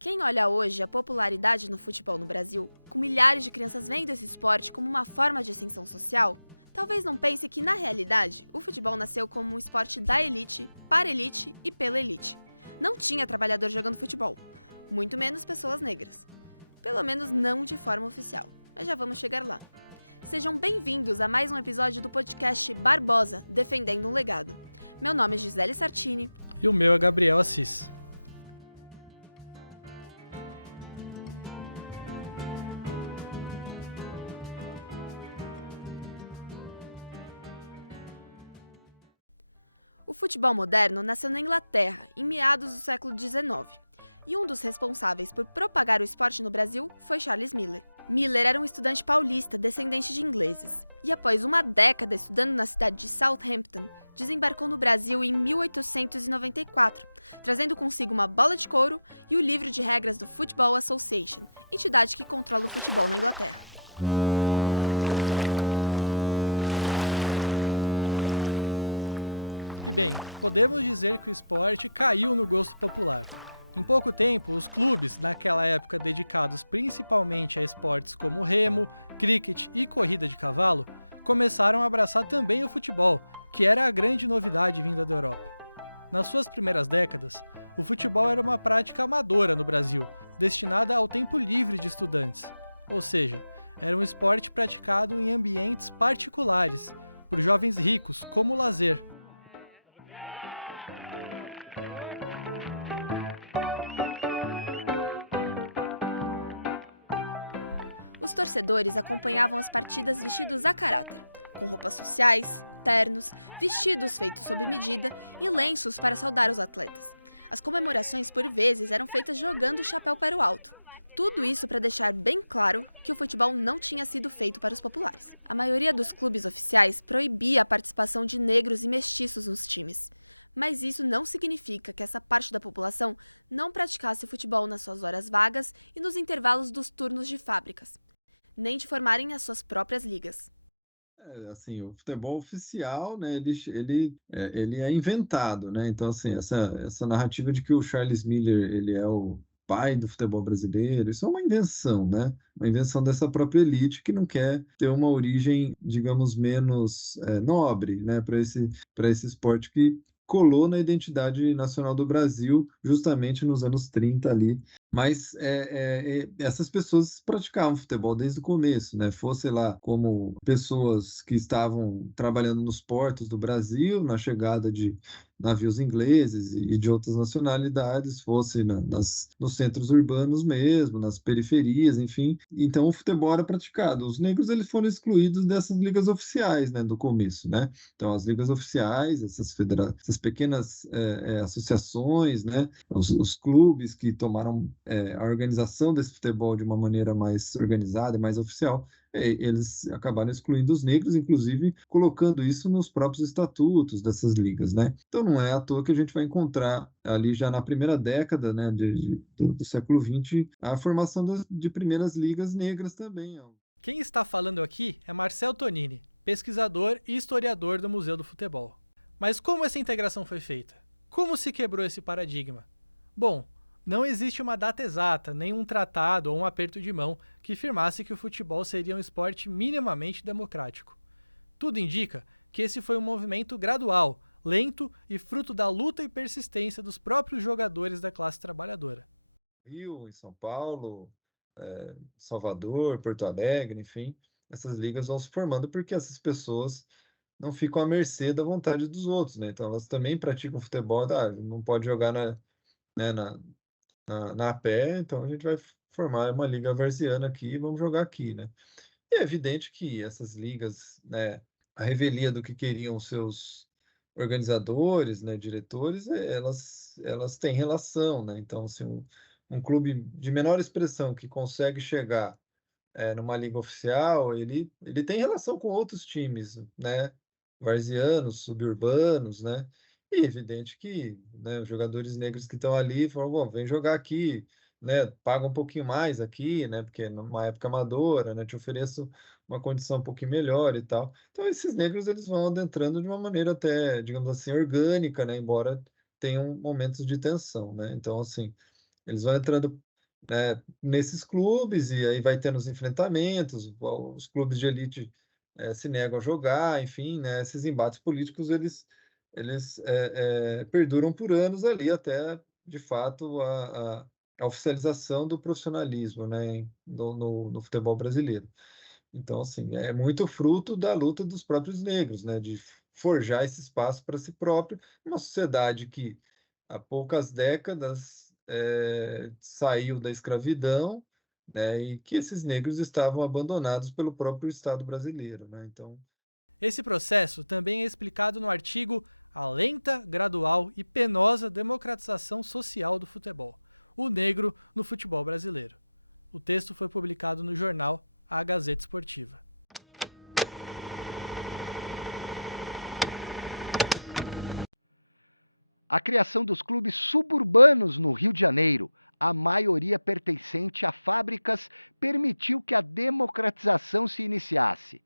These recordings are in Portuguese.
Quem olha hoje a popularidade no futebol no Brasil, com milhares de crianças vendo esse esporte como uma forma de ascensão social, talvez não pense que, na realidade, o futebol nasceu como um esporte da elite, para a elite e pela elite. Não tinha trabalhador jogando futebol, muito menos pessoas negras. Pelo menos não de forma oficial, mas já vamos chegar lá. Sejam bem-vindos a mais um episódio do podcast Barbosa, Defendendo um Legado. Meu nome é Gisele Sartini. E o meu é Gabriel Assis. O futebol moderno nasceu na Inglaterra, em meados do século XIX. E um dos responsáveis por propagar o esporte no Brasil foi Charles Miller. Miller era um estudante paulista descendente de ingleses. E após uma década estudando na cidade de Southampton, desembarcou no Brasil em 1894, trazendo consigo uma bola de couro e o livro de regras do Football Association, entidade que controla o futebol na Inglaterra. E bem, podemos dizer que o esporte caiu no gosto popular. Em pouco tempo, os clubes, naquela época dedicados principalmente a esportes como remo, cricket e corrida de cavalo, começaram a abraçar também o futebol, que era a grande novidade vinda da Europa. Nas suas primeiras décadas, o futebol era uma prática amadora no Brasil, destinada ao tempo livre de estudantes, ou seja, era um esporte praticado em ambientes particulares, por jovens ricos, como lazer. Os torcedores acompanhavam as partidas vestidos a caráter, com roupas sociais, ternos, vestidos feitos sob medida e lenços para saudar os atletas. As comemorações, por vezes, eram feitas jogando o chapéu para o alto. Tudo isso para deixar bem claro que o futebol não tinha sido feito para os populares. A maioria dos clubes oficiais proibia a participação de negros e mestiços nos times. Mas isso não significa que essa parte da população não praticasse futebol nas suas horas vagas e nos intervalos dos turnos de fábricas, nem de formarem as suas próprias ligas. Assim, o futebol oficial, né, ele é inventado, né? Então, assim, essa narrativa de que o Charles Miller, ele é o pai do futebol brasileiro, isso é uma invenção, né? Uma invenção dessa própria elite que não quer ter uma origem, digamos, menos nobre, né, para esse esporte que colou na identidade nacional do Brasil justamente nos anos 30 ali. Mas essas pessoas praticavam futebol desde o começo, né? Fosse lá como pessoas que estavam trabalhando nos portos do Brasil, na chegada de navios ingleses e de outras nacionalidades, fosse nos centros urbanos mesmo, nas periferias, enfim. Então o futebol era praticado. Os negros eles foram excluídos dessas ligas oficiais, né, do começo, né? Então as ligas oficiais, essas pequenas associações, né? Os clubes que tomaram a organização desse futebol de uma maneira mais organizada e mais oficial, eles acabaram excluindo os negros, inclusive colocando isso nos próprios estatutos dessas ligas, né? Então não é à toa que a gente vai encontrar ali já na primeira década, né, do século XX, a formação de primeiras ligas negras também. Quem está falando aqui é Marcel Tonini, pesquisador e historiador do Museu do Futebol. Mas como essa integração foi feita? Como se quebrou esse paradigma? Bom, não existe uma data exata, nem um tratado ou um aperto de mão que afirmasse que o futebol seria um esporte minimamente democrático. Tudo indica que esse foi um movimento gradual, lento e fruto da luta e persistência dos próprios jogadores da classe trabalhadora. Rio, em São Paulo, Salvador, Porto Alegre, enfim, essas ligas vão se formando porque essas pessoas não ficam à mercê da vontade dos outros, né? Então elas também praticam futebol, não pode jogar né, na pé, então a gente vai formar uma liga varziana aqui e vamos jogar aqui, né? E é evidente que essas ligas, né, a revelia do que queriam os seus organizadores, né, diretores, elas têm relação, né? Então, se um clube de menor expressão que consegue chegar numa liga oficial, ele tem relação com outros times, né? Varzianos, suburbanos, né? E é evidente que, né, os jogadores negros que estão ali falam, bom, vem jogar aqui, né? Paga um pouquinho mais aqui, né? Porque numa época amadora, né? Te ofereço uma condição um pouquinho melhor e tal. Então esses negros eles vão adentrando de uma maneira até, digamos assim, orgânica, né? Embora tenham momentos de tensão, né? Então assim, eles vão entrando né, nesses clubes, e aí vai tendo os enfrentamentos, os clubes de elite se negam a jogar, enfim, né, esses embates políticos eles perduram por anos ali até, de fato, a oficialização do profissionalismo, né, no futebol brasileiro. Então, assim, é muito fruto da luta dos próprios negros, né, de forjar esse espaço para si próprio, uma sociedade que há poucas décadas saiu da escravidão, né, e que esses negros estavam abandonados pelo próprio Estado brasileiro, né? Então, Esse processo também é explicado no artigo A Lenta, Gradual e Penosa Democratização Social do Futebol, o negro no futebol brasileiro. O texto foi publicado no jornal A Gazeta Esportiva. A criação dos clubes suburbanos no Rio de Janeiro, a maioria pertencente a fábricas, permitiu que a democratização se iniciasse.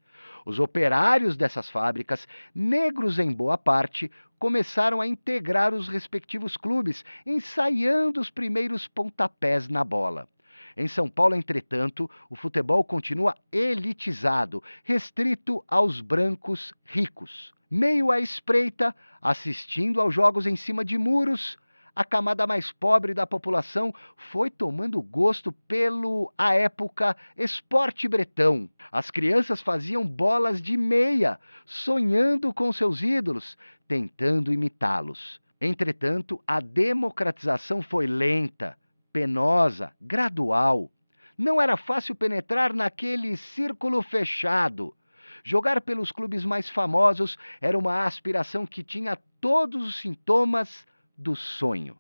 Os operários dessas fábricas, negros em boa parte, começaram a integrar os respectivos clubes, ensaiando os primeiros pontapés na bola. Em São Paulo, entretanto, o futebol continua elitizado, restrito aos brancos ricos. Meio à espreita, assistindo aos jogos em cima de muros, a camada mais pobre da população foi tomando gosto pelo, à época, esporte bretão. As crianças faziam bolas de meia, sonhando com seus ídolos, tentando imitá-los. Entretanto, a democratização foi lenta, penosa, gradual. Não era fácil penetrar naquele círculo fechado. Jogar pelos clubes mais famosos era uma aspiração que tinha todos os sintomas do sonho.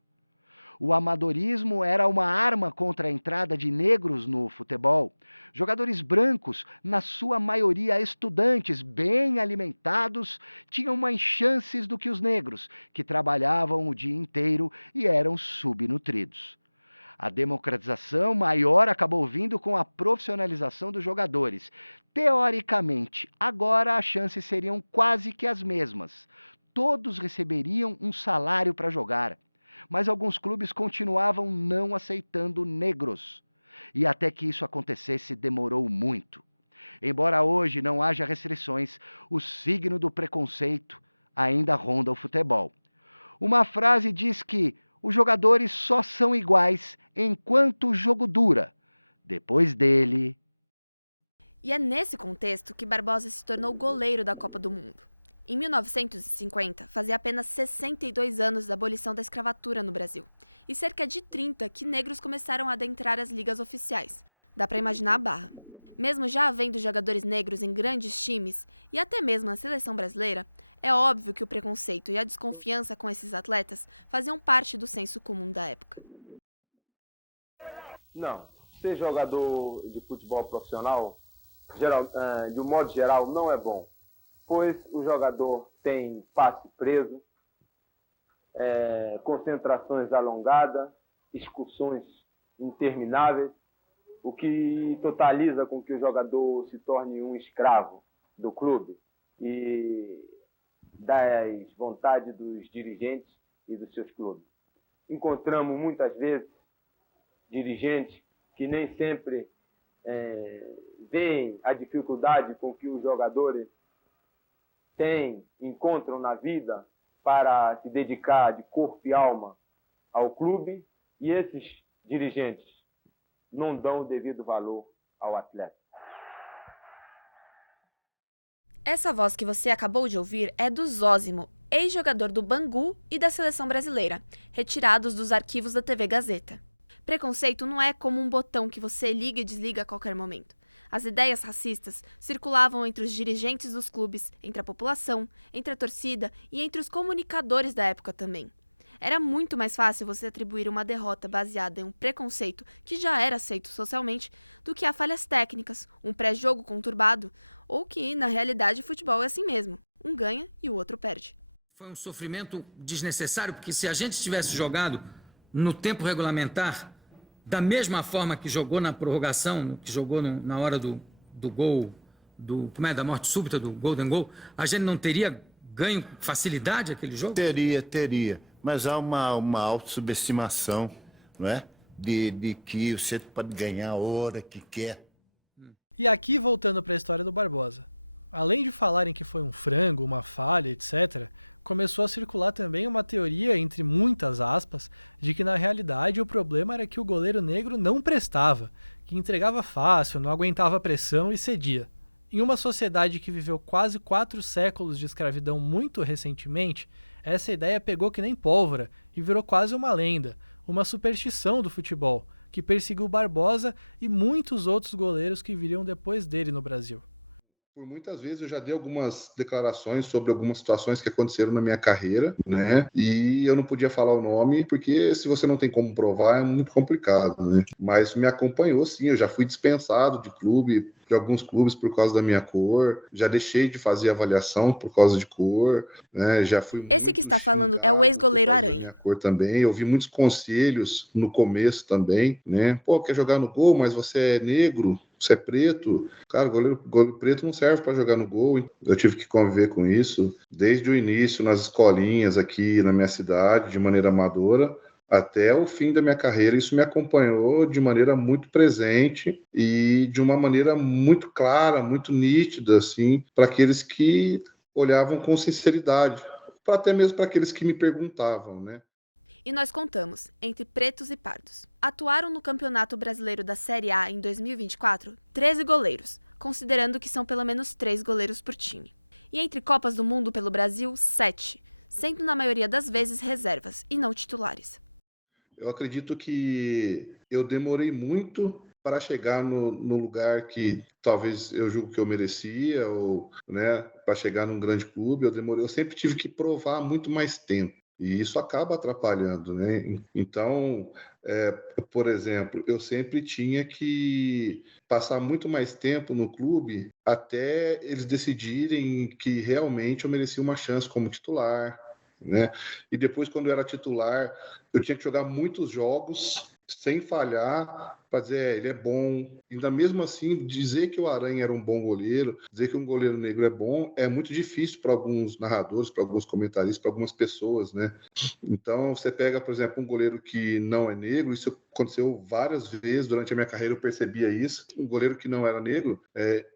O amadorismo era uma arma contra a entrada de negros no futebol. Jogadores brancos, na sua maioria estudantes bem alimentados, tinham mais chances do que os negros, que trabalhavam o dia inteiro e eram subnutridos. A democratização maior acabou vindo com a profissionalização dos jogadores. Teoricamente, agora as chances seriam quase que as mesmas. Todos receberiam um salário para jogar, mas alguns clubes continuavam não aceitando negros. E até que isso acontecesse demorou muito. Embora hoje não haja restrições, o signo do preconceito ainda ronda o futebol. Uma frase diz que os jogadores só são iguais enquanto o jogo dura. Depois dele... E é nesse contexto que Barbosa se tornou goleiro da Copa do Mundo. Em 1950, fazia apenas 62 anos da abolição da escravatura no Brasil, e cerca de 30 que negros começaram a adentrar as ligas oficiais. Dá para imaginar a barra. Mesmo já havendo jogadores negros em grandes times, e até mesmo na seleção brasileira, é óbvio que o preconceito e a desconfiança com esses atletas faziam parte do senso comum da época. Não, ser jogador de futebol profissional, de um modo geral, não é bom, pois o jogador tem passe preso, concentrações alongadas, excursões intermináveis, o que totaliza com que o jogador se torne um escravo do clube e das vontades dos dirigentes e dos seus clubes. Encontramos muitas vezes dirigentes que nem sempre veem a dificuldade com que os jogadores encontram na vida para se dedicar de corpo e alma ao clube, e esses dirigentes não dão o devido valor ao atleta. Essa voz que você acabou de ouvir é do Zósimo, ex-jogador do Bangu e da Seleção Brasileira, retirados dos arquivos da TV Gazeta. Preconceito não é como um botão que você liga e desliga a qualquer momento. As ideias racistas circulavam entre os dirigentes dos clubes, entre a população, entre a torcida e entre os comunicadores da época também. Era muito mais fácil você atribuir uma derrota baseada em um preconceito que já era aceito socialmente do que a falhas técnicas, um pré-jogo conturbado, ou que, na realidade, o futebol é assim mesmo. Um ganha e o outro perde. Foi um sofrimento desnecessário, porque se a gente tivesse jogado no tempo regulamentar, da mesma forma que jogou na prorrogação, que jogou na hora do gol, da morte súbita, do golden goal, a gente não teria ganho com facilidade aquele jogo? Teria. Mas há uma autossubestimação, não é? de que você pode ganhar a hora que quer. E aqui, voltando para a história do Barbosa. Além de falarem que foi um frango, uma falha, etc., começou a circular também uma teoria, entre muitas aspas, de que na realidade o problema era que o goleiro negro não prestava, que entregava fácil, não aguentava pressão e cedia. Em uma sociedade que viveu quase 4 séculos de escravidão muito recentemente, essa ideia pegou que nem pólvora e virou quase uma lenda, uma superstição do futebol, que perseguiu Barbosa e muitos outros goleiros que viriam depois dele no Brasil. Por muitas vezes eu já dei algumas declarações sobre algumas situações que aconteceram na minha carreira, né? E eu não podia falar o nome, porque se você não tem como provar, é muito complicado, né? Mas me acompanhou, sim. Eu já fui dispensado de alguns clubes por causa da minha cor, já deixei de fazer avaliação por causa de cor, né? Já fui Esse que está falando é o ex-goleiro Aranha. Minha cor também. Eu ouvi muitos conselhos no começo também, né? Pô, quer jogar no gol, mas você é negro, você é preto. Cara, goleiro preto não serve para jogar no gol. Eu tive que conviver com isso desde o início nas escolinhas aqui na minha cidade, de maneira amadora, até o fim da minha carreira. Isso me acompanhou de maneira muito presente e de uma maneira muito clara, muito nítida, assim, para aqueles que olhavam com sinceridade, até mesmo para aqueles que me perguntavam, né? E nós contamos, entre pretos e pardos. Atuaram no Campeonato Brasileiro da Série A em 2024 13 goleiros, considerando que são pelo menos 3 goleiros por time. E entre Copas do Mundo pelo Brasil, 7, sendo na maioria das vezes reservas e não titulares. Eu acredito que eu demorei muito para chegar no lugar que talvez eu julgo que eu merecia, ou, né, para chegar num grande clube. Eu sempre tive que provar muito mais tempo. E isso acaba atrapalhando, né? Então, por exemplo, eu sempre tinha que passar muito mais tempo no clube até eles decidirem que realmente eu merecia uma chance como titular, né? E depois, quando eu era titular, eu tinha que jogar muitos jogos sem falhar, para dizer, ele é bom. Ainda mesmo assim, dizer que o Aranha era um bom goleiro, dizer que um goleiro negro é bom, é muito difícil para alguns narradores, para alguns comentaristas, para algumas pessoas, né? Então, você pega, por exemplo, um goleiro que não é negro, isso aconteceu várias vezes durante a minha carreira, eu percebia isso. Um goleiro que não era negro,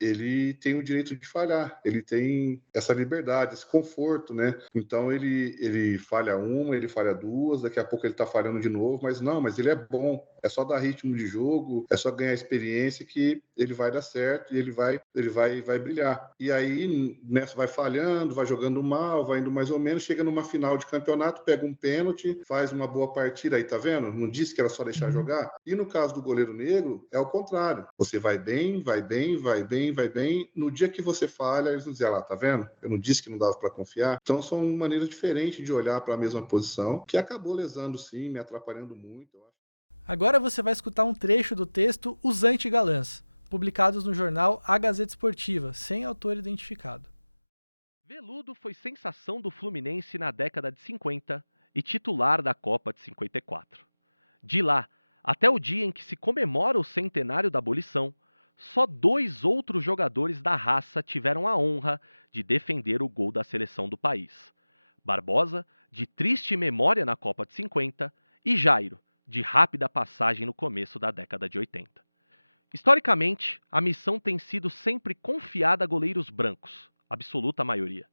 ele tem o direito de falhar, ele tem essa liberdade, esse conforto, né? Então, ele falha uma, ele falha duas, daqui a pouco ele está falhando de novo, mas ele é bom, é só dar ritmo de jogo, é só ganhar experiência que ele vai dar certo e ele vai brilhar. E aí, nessa vai falhando, vai jogando mal, vai indo mais ou menos, chega numa final de campeonato, pega um pênalti, faz uma boa partida, aí tá vendo? Não disse que era só deixar jogar? E no caso do goleiro negro, é o contrário. Você vai bem, vai bem, vai bem, vai bem. No dia que você falha, eles vão dizer, lá, tá vendo? Eu não disse que não dava para confiar. Então, são maneiras diferentes de olhar para a mesma posição, que acabou lesando sim, me atrapalhando muito, eu acho. Agora você vai escutar um trecho do texto Os Antigalãs, publicados no jornal A Gazeta Esportiva, sem autor identificado. Veludo foi sensação do Fluminense na década de 50 e titular da Copa de 54. De lá até o dia em que se comemora o centenário da abolição, só 2 outros jogadores da raça tiveram a honra de defender o gol da seleção do país. Barbosa, de triste memória na Copa de 50, e Jairo, de rápida passagem no começo da década de 80. Historicamente, a missão tem sido sempre confiada a goleiros brancos, absoluta maioria,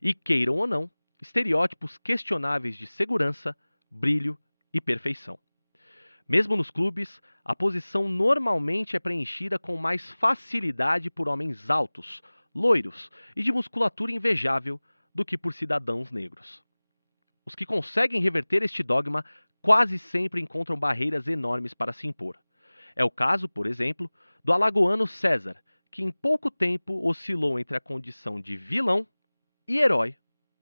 e, queiram ou não, estereótipos questionáveis de segurança, brilho e perfeição. Mesmo nos clubes, a posição normalmente é preenchida com mais facilidade por homens altos, loiros e de musculatura invejável do que por cidadãos negros. Os que conseguem reverter este dogma quase sempre encontram barreiras enormes para se impor. É o caso, por exemplo, do alagoano César, que em pouco tempo oscilou entre a condição de vilão e herói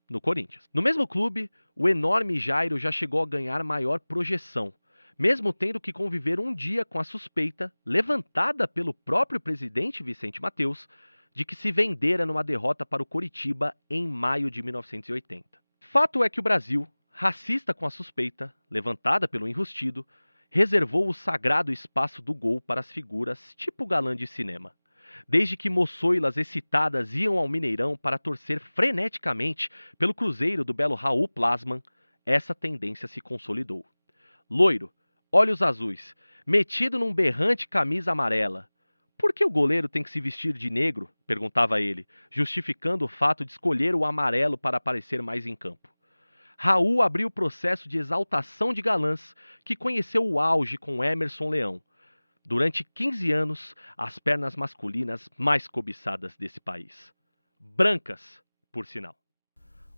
no Corinthians. No mesmo clube, o enorme Jairo já chegou a ganhar maior projeção, mesmo tendo que conviver um dia com a suspeita, levantada pelo próprio presidente Vicente Mateus, de que se vendera numa derrota para o Coritiba em maio de 1980. Fato é que o Brasil, racista com a suspeita, levantada pelo enrustido, reservou o sagrado espaço do gol para as figuras tipo galã de cinema. Desde que moçoilas excitadas iam ao Mineirão para torcer freneticamente pelo Cruzeiro do belo Raul Plasman, essa tendência se consolidou. Loiro, olhos azuis, metido num berrante camisa amarela. Por que o goleiro tem que se vestir de negro? Perguntava ele, justificando o fato de escolher o amarelo para aparecer mais em campo. Raul abriu o processo de exaltação de galãs que conheceu o auge com Emerson Leão. Durante 15 anos, as pernas masculinas mais cobiçadas desse país. Brancas, por sinal.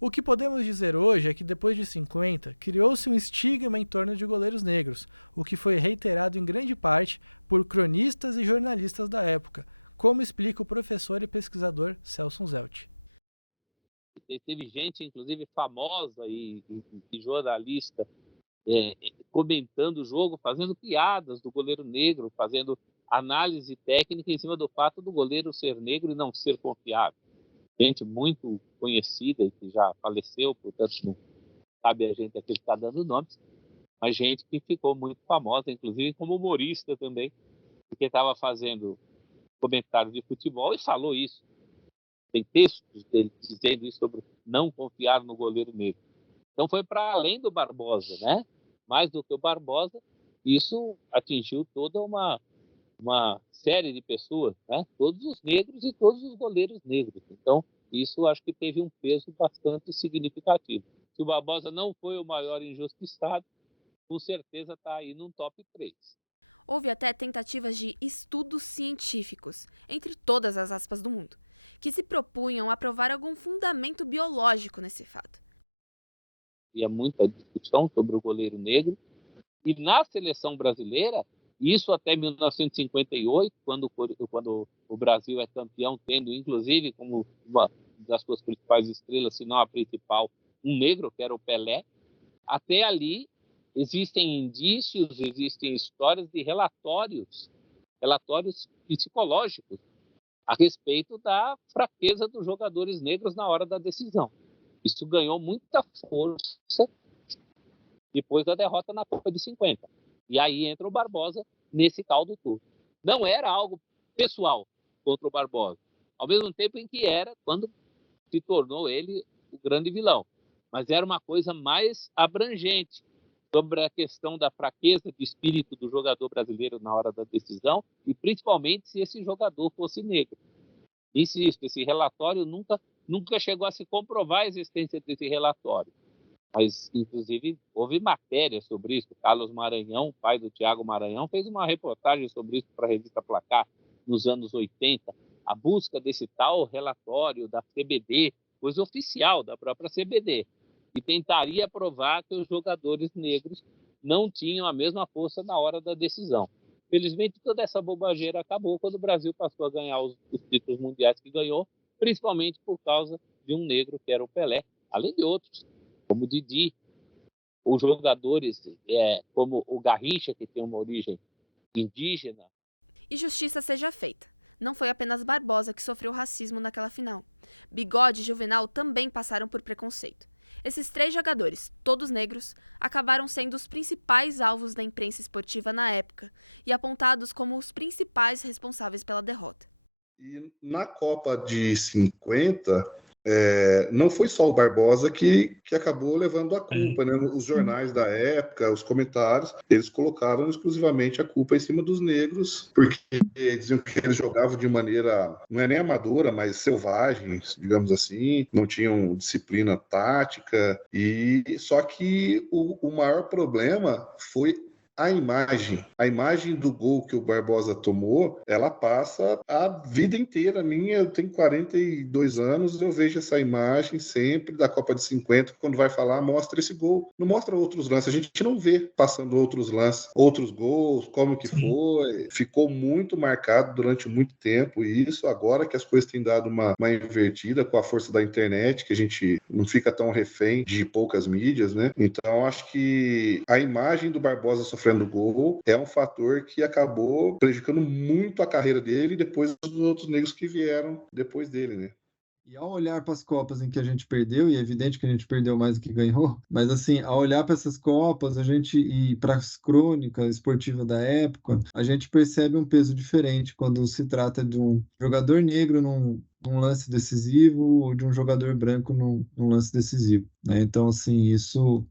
O que podemos dizer hoje é que depois de 50, criou-se um estigma em torno de goleiros negros, o que foi reiterado em grande parte por cronistas e jornalistas da época, como explica o professor e pesquisador Celso Zelt. Teve gente, inclusive, famosa e jornalista comentando o jogo, fazendo piadas do goleiro negro, fazendo análise técnica em cima do fato do goleiro ser negro e não ser confiável. Gente muito conhecida e que já faleceu, portanto não cabe a gente aqui estar dando nomes, mas gente que ficou muito famosa, inclusive como humorista também, porque estava fazendo comentários de futebol e falou isso. Tem textos dele dizendo isso sobre não confiar no goleiro negro. Então foi para além do Barbosa, né? Mais do que o Barbosa, isso atingiu toda uma série de pessoas, né? Todos os negros e todos os goleiros negros. Então, isso acho que teve um peso bastante significativo. Se o Barbosa não foi o maior injustiçado, com certeza está aí num top 3. Houve até tentativas de estudos científicos, entre todas as aspas do mundo, que se propunham a provar algum fundamento biológico nesse fato. Havia muita discussão sobre o goleiro negro, e na seleção brasileira, isso até 1958, quando o Brasil é campeão, tendo inclusive como uma das suas principais estrelas, se não a principal, um negro, que era o Pelé. Até ali existem indícios, existem histórias de relatórios psicológicos a respeito da fraqueza dos jogadores negros na hora da decisão. Isso ganhou muita força depois da derrota na Copa de 50. E aí entra o Barbosa nesse caldo todo. Não era algo pessoal contra o Barbosa, ao mesmo tempo em que era quando se tornou ele o grande vilão. Mas era uma coisa mais abrangente sobre a questão da fraqueza de espírito do jogador brasileiro na hora da decisão e principalmente se esse jogador fosse negro. Insisto, esse relatório nunca chegou a se comprovar a existência desse relatório. Mas, inclusive, houve matéria sobre isso. Carlos Maranhão, pai do Thiago Maranhão, fez uma reportagem sobre isso para a revista Placar nos anos 80. A busca desse tal relatório da CBD, coisa oficial da própria CBD, e tentaria provar que os jogadores negros não tinham a mesma força na hora da decisão. Felizmente, toda essa bobageira acabou quando o Brasil passou a ganhar os títulos mundiais que ganhou, principalmente por causa de um negro que era o Pelé, além de outros, como o Didi, os jogadores como o Garrincha, que tem uma origem indígena. E justiça seja feita. Não foi apenas Barbosa que sofreu racismo naquela final. Bigode e Juvenal também passaram por preconceito. Esses 3 jogadores, todos negros, acabaram sendo os principais alvos da imprensa esportiva na época e apontados como os principais responsáveis pela derrota. E na Copa de 50, não foi só o Barbosa que acabou levando a culpa, né? Os jornais da época, os comentários, eles colocaram exclusivamente a culpa em cima dos negros, porque diziam que eles jogavam de maneira, não é nem amadora, mas selvagem, digamos assim, não tinham disciplina tática, e só que o maior problema foi a imagem do gol que o Barbosa tomou, ela passa a vida inteira eu tenho 42 anos, eu vejo essa imagem sempre da Copa de 50, quando vai falar, mostra esse gol, não mostra outros lances, a gente não vê passando outros lances, outros gols, como que foi, ficou muito marcado durante muito tempo, e isso agora que as coisas têm dado uma invertida com a força da internet, que a gente não fica tão refém de poucas mídias, né? Então acho que a imagem do Barbosa sofrendo gol é um fator que acabou prejudicando muito a carreira dele e depois os outros negros que vieram depois dele, né? E ao olhar para as Copas em que a gente perdeu, e é evidente que a gente perdeu mais do que ganhou, mas assim, ao olhar para essas Copas, e para as crônicas esportivas da época, a gente percebe um peso diferente quando se trata de um jogador negro num lance decisivo ou de um jogador branco num lance decisivo, né? Então, assim, isso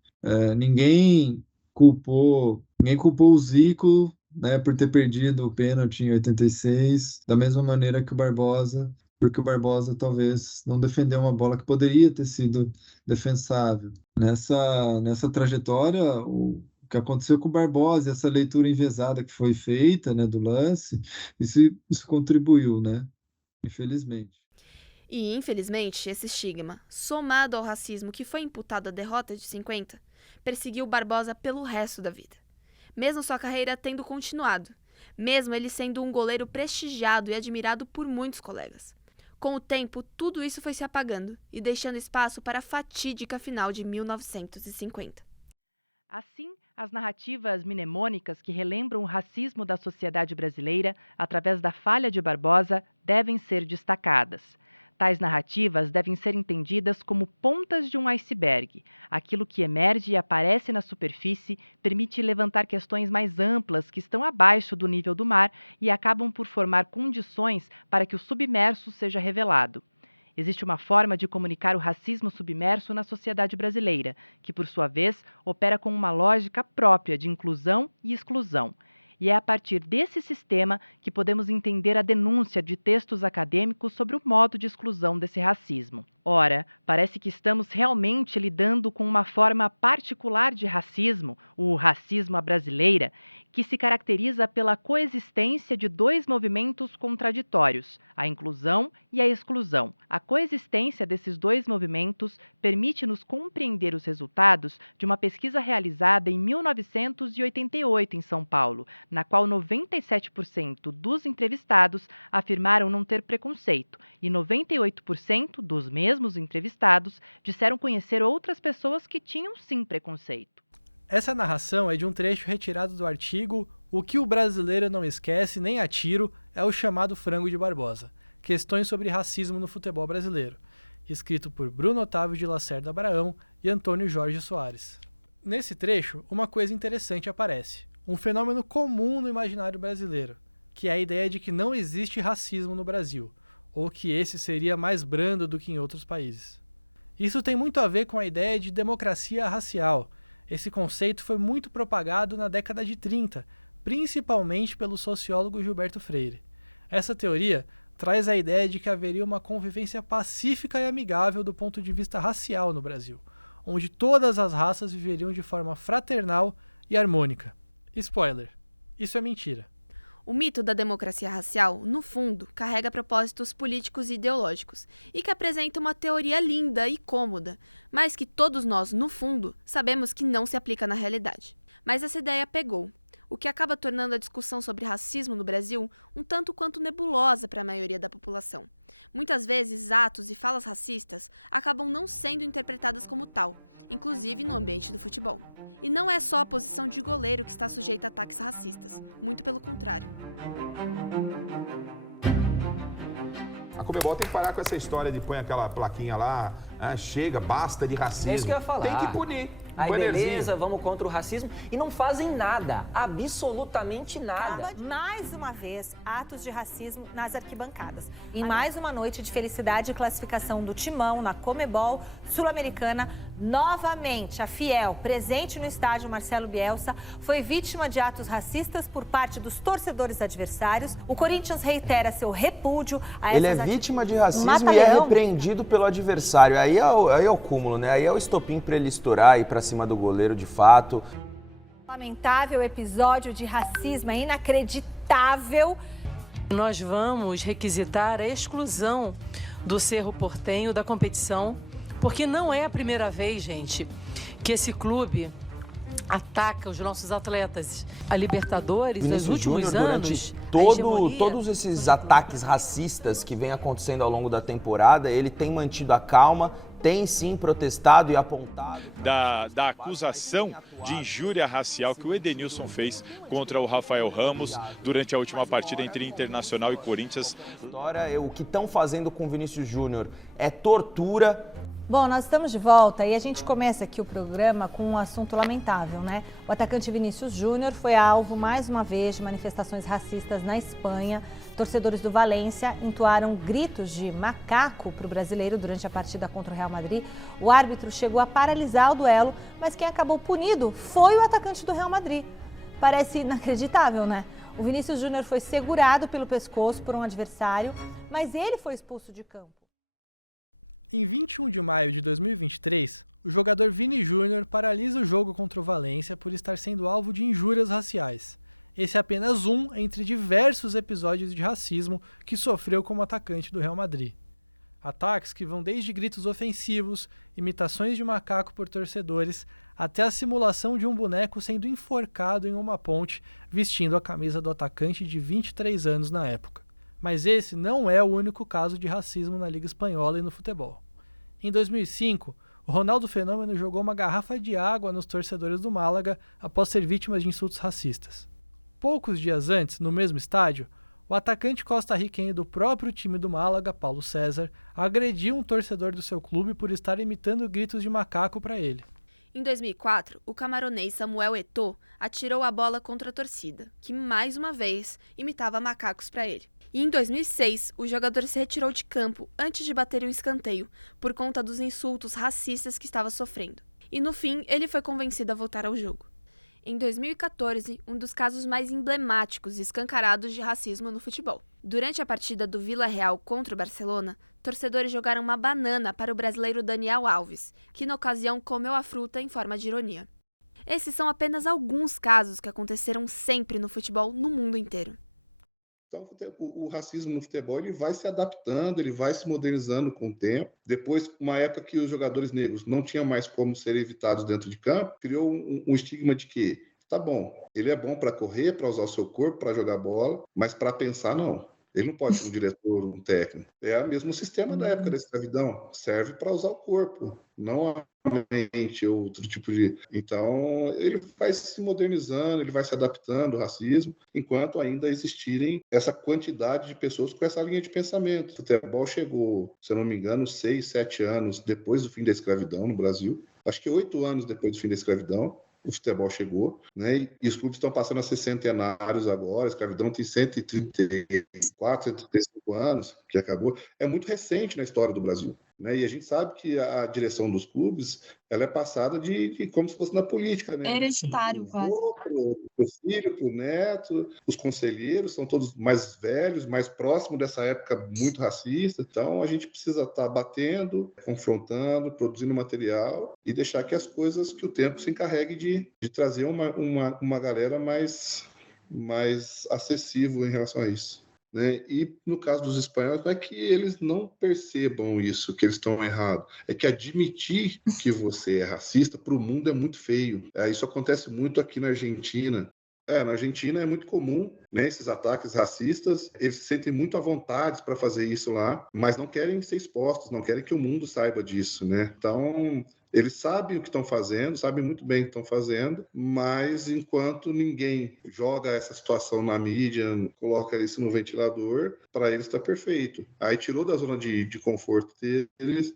ninguém culpou Ninguém culpou o Zico, né, por ter perdido o pênalti em 86, da mesma maneira que o Barbosa, porque o Barbosa talvez não defendeu uma bola que poderia ter sido defensável. Nessa trajetória, o que aconteceu com o Barbosa, essa leitura enviesada que foi feita, né, do lance, isso contribuiu, né, infelizmente. E, infelizmente, esse estigma, somado ao racismo que foi imputado à derrota de 50, perseguiu Barbosa pelo resto da vida. Mesmo sua carreira tendo continuado, mesmo ele sendo um goleiro prestigiado e admirado por muitos colegas. Com o tempo, tudo isso foi se apagando e deixando espaço para a fatídica final de 1950. Assim, as narrativas mnemônicas que relembram o racismo da sociedade brasileira através da falha de Barbosa devem ser destacadas. Tais narrativas devem ser entendidas como pontas de um iceberg. Aquilo que emerge e aparece na superfície permite levantar questões mais amplas que estão abaixo do nível do mar e acabam por formar condições para que o submerso seja revelado. Existe uma forma de comunicar o racismo submerso na sociedade brasileira, que, por sua vez, opera com uma lógica própria de inclusão e exclusão. E é a partir desse sistema que podemos entender a denúncia de textos acadêmicos sobre o modo de exclusão desse racismo. Ora, parece que estamos realmente lidando com uma forma particular de racismo, o racismo à brasileira, que se caracteriza pela coexistência de dois movimentos contraditórios, a inclusão e a exclusão. A coexistência desses dois movimentos permite-nos compreender os resultados de uma pesquisa realizada em 1988 em São Paulo, na qual 97% dos entrevistados afirmaram não ter preconceito e 98% dos mesmos entrevistados disseram conhecer outras pessoas que tinham sim preconceito. Essa narração é de um trecho retirado do artigo O que o brasileiro não esquece nem a tiro é o chamado frango de Barbosa. Questões sobre racismo no futebol brasileiro, escrito por Bruno Otávio de Lacerda Abraão e Antônio Jorge Soares. Nesse trecho, uma coisa interessante aparece, um fenômeno comum no imaginário brasileiro, que é a ideia de que não existe racismo no Brasil, ou que esse seria mais brando do que em outros países. Isso tem muito a ver com a ideia de democracia racial. Esse conceito foi muito propagado na década de 30, principalmente pelo sociólogo Gilberto Freire. Essa teoria traz a ideia de que haveria uma convivência pacífica e amigável do ponto de vista racial no Brasil, onde todas as raças viveriam de forma fraternal e harmônica. Spoiler, isso é mentira. O mito da democracia racial, no fundo, carrega propósitos políticos e ideológicos, e que apresenta uma teoria linda e cômoda, mas que todos nós, no fundo, sabemos que não se aplica na realidade. Mas essa ideia pegou, o que acaba tornando a discussão sobre racismo no Brasil um tanto quanto nebulosa para a maioria da população. Muitas vezes, atos e falas racistas acabam não sendo interpretadas como tal, inclusive no ambiente do futebol. E não é só a posição de goleiro que está sujeita a ataques racistas, muito pelo contrário. A Conmebol tem que parar com essa história de põe aquela plaquinha lá, chega, basta de racismo. É isso que eu ia falar. Tem que punir. Aí beleza, vamos contra o racismo e não fazem nada, absolutamente nada. Mais uma vez, atos de racismo nas arquibancadas. Em mais uma noite de felicidade e classificação do Timão na Conmebol Sul-Americana, novamente a Fiel, presente no estádio Marcelo Bielsa, foi vítima de atos racistas por parte dos torcedores adversários. O Corinthians reitera seu repúdio a essas Ele é vítima de racismo e é repreendido pelo adversário. Aí é o cúmulo, né? Aí é o estopim para ele estourar e para cima do goleiro, de fato. Lamentável episódio de racismo, é inacreditável. Nós vamos requisitar a exclusão do Cerro Porteño da competição, porque não é a primeira vez, gente, que esse clube ataca os nossos atletas. A Libertadores, nos últimos anos, todos esses ataques racistas que vem acontecendo ao longo da temporada, ele tem mantido a calma, tem sim protestado e apontado. Da acusação de injúria racial que o Edenilson fez contra o Rafael Ramos durante a última partida entre Internacional e Corinthians. O que estão fazendo com o Vinícius Júnior é tortura. Bom, nós estamos de volta e a gente começa aqui o programa com um assunto lamentável, né? O atacante Vinícius Júnior foi alvo, mais uma vez, de manifestações racistas na Espanha. Torcedores do Valência entoaram gritos de macaco para o brasileiro durante a partida contra o Real Madrid. O árbitro chegou a paralisar o duelo, mas quem acabou punido foi o atacante do Real Madrid. Parece inacreditável, né? O Vinícius Júnior foi segurado pelo pescoço por um adversário, mas ele foi expulso de campo. Em 21 de maio de 2023, o jogador Vini Júnior paralisa o jogo contra o Valência por estar sendo alvo de injúrias raciais. Esse é apenas um entre diversos episódios de racismo que sofreu como atacante do Real Madrid. Ataques que vão desde gritos ofensivos, imitações de macaco por torcedores, até a simulação de um boneco sendo enforcado em uma ponte vestindo a camisa do atacante de 23 anos na época. Mas esse não é o único caso de racismo na Liga Espanhola e no futebol. Em 2005, o Ronaldo Fenômeno jogou uma garrafa de água nos torcedores do Málaga após ser vítima de insultos racistas. Poucos dias antes, no mesmo estádio, o atacante costarriquenho do próprio time do Málaga, Paulo César, agrediu um torcedor do seu clube por estar imitando gritos de macaco para ele. Em 2004, o camaronês Samuel Eto'o atirou a bola contra a torcida, que mais uma vez imitava macacos para ele. E em 2006, o jogador se retirou de campo antes de bater um escanteio, por conta dos insultos racistas que estava sofrendo. E no fim, ele foi convencido a voltar ao jogo. Em 2014, um dos casos mais emblemáticos e escancarados de racismo no futebol. Durante a partida do Vila Real contra o Barcelona, torcedores jogaram uma banana para o brasileiro Daniel Alves, que na ocasião comeu a fruta em forma de ironia. Esses são apenas alguns casos que aconteceram sempre no futebol no mundo inteiro. Então, o racismo no futebol ele vai se adaptando, ele vai se modernizando com o tempo. Depois, uma época que os jogadores negros não tinham mais como ser evitados dentro de campo, criou um estigma de que, tá bom, ele é bom para correr, para usar o seu corpo, para jogar bola, mas para pensar, não. Ele não pode ser um diretor, um técnico. É o mesmo sistema da época da escravidão. Serve para usar o corpo, não a mente ou outro tipo de... Então, ele vai se modernizando, ele vai se adaptando ao racismo, enquanto ainda existirem essa quantidade de pessoas com essa linha de pensamento. O futebol chegou, se eu não me engano, 6, 7 anos depois do fim da escravidão no Brasil. Acho que 8 anos depois do fim da escravidão. O futebol chegou, né? E os clubes estão passando a ser centenários agora. A escravidão tem 134, 135 anos, que acabou. É muito recente na história do Brasil, né? E a gente sabe que a direção dos clubes ela é passada de como se fosse na política, né? Hereditário, quase. Pro filho, pro neto, os conselheiros são todos mais velhos, mais próximos dessa época muito racista. Então a gente precisa estar batendo, confrontando, produzindo material e deixar que as coisas, que o tempo se encarregue de trazer uma galera mais acessível em relação a isso. Né? E no caso dos espanhóis, não é que eles não percebam isso, que eles estão errados. É que admitir que você é racista para o mundo é muito feio. Isso acontece muito aqui na Argentina. Na Argentina é muito comum, né, esses ataques racistas. Eles se sentem muito à vontade para fazer isso lá, mas não querem ser expostos, não querem que o mundo saiba disso, né? Então, eles sabem o que estão fazendo, sabem muito bem o que estão fazendo, mas enquanto ninguém joga essa situação na mídia, coloca isso no ventilador, para eles está perfeito. Aí tirou da zona de conforto deles,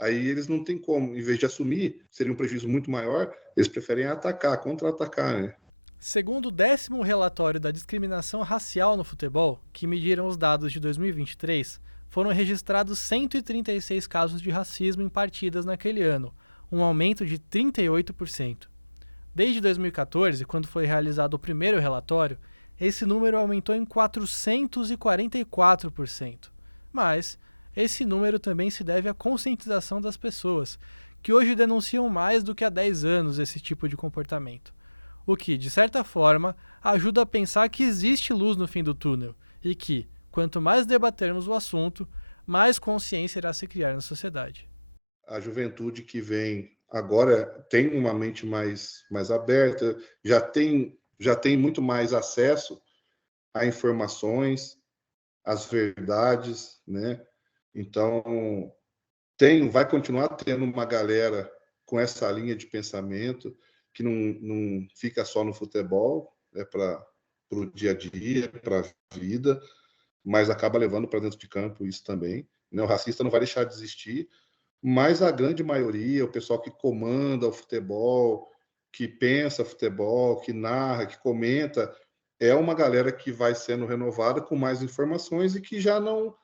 aí eles não têm como, em vez de assumir, seria um prejuízo muito maior, eles preferem atacar, contra-atacar, né? Segundo o 10º relatório da discriminação racial no futebol, que mediram os dados de 2023, foram registrados 136 casos de racismo em partidas naquele ano, um aumento de 38%. Desde 2014, quando foi realizado o primeiro relatório, esse número aumentou em 444%. Mas esse número também se deve à conscientização das pessoas, que hoje denunciam mais do que há 10 anos esse tipo de comportamento. O que, de certa forma, ajuda a pensar que existe luz no fim do túnel e que, quanto mais debatermos o assunto, mais consciência irá se criar na sociedade. A juventude que vem agora tem uma mente mais aberta, já tem muito mais acesso a informações, às verdades, né? Então, vai continuar tendo uma galera com essa linha de pensamento que não fica só no futebol, para o dia a dia, para a vida, mas acaba levando para dentro de campo isso também. Né? O racista não vai deixar de existir, mas a grande maioria, o pessoal que comanda o futebol, que pensa futebol, que narra, que comenta, é uma galera que vai sendo renovada com mais informações e que já não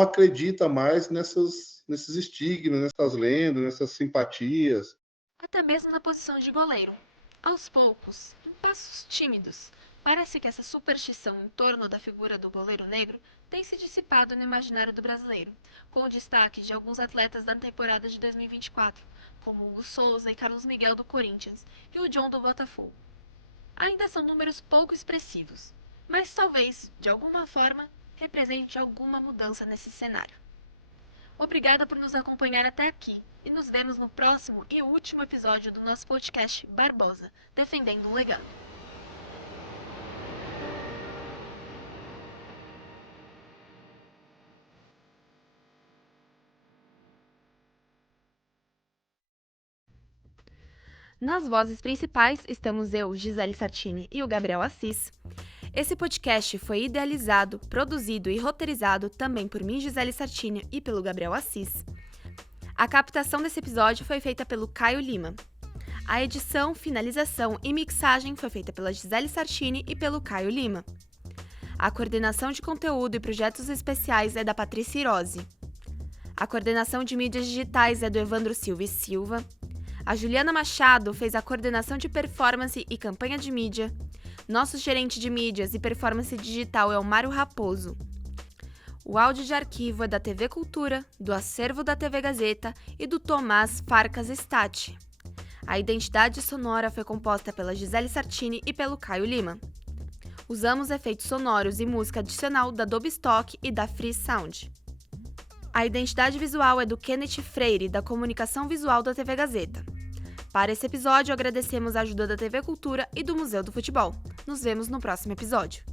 acredita mais nesses estigmas, nessas lendas, nessas simpatias. Até mesmo na posição de goleiro. Aos poucos, em passos tímidos, parece que essa superstição em torno da figura do goleiro negro tem se dissipado no imaginário do brasileiro, com o destaque de alguns atletas da temporada de 2024, como Hugo Souza e Carlos Miguel do Corinthians e o John do Botafogo. Ainda são números pouco expressivos, mas talvez, de alguma forma, represente alguma mudança nesse cenário. Obrigada por nos acompanhar até aqui e nos vemos no próximo e último episódio do nosso podcast Barbosa, Defendendo um Legado. Nas vozes principais estamos eu, Gisele Sartini, e o Gabriel Assis. Esse podcast foi idealizado, produzido e roteirizado também por mim, Gisele Sartini, e pelo Gabriel Assis. A captação desse episódio foi feita pelo Caio Lima. A edição, finalização e mixagem foi feita pela Gisele Sartini e pelo Caio Lima. A coordenação de conteúdo e projetos especiais é da Patrícia Irosi. A coordenação de mídias digitais é do Evandro Silva e Silva. A Juliana Machado fez a coordenação de performance e campanha de mídia. Nosso gerente de mídias e performance digital é o Mário Raposo. O áudio de arquivo é da TV Cultura, do acervo da TV Gazeta e do Tomás Farcas Stati. A identidade sonora foi composta pela Gisele Sartini e pelo Caio Lima. Usamos efeitos sonoros e música adicional da Adobe Stock e da Free Sound. A identidade visual é do Kenneth Freire, da Comunicação Visual da TV Gazeta. Para esse episódio, agradecemos a ajuda da TV Cultura e do Museu do Futebol. Nos vemos no próximo episódio.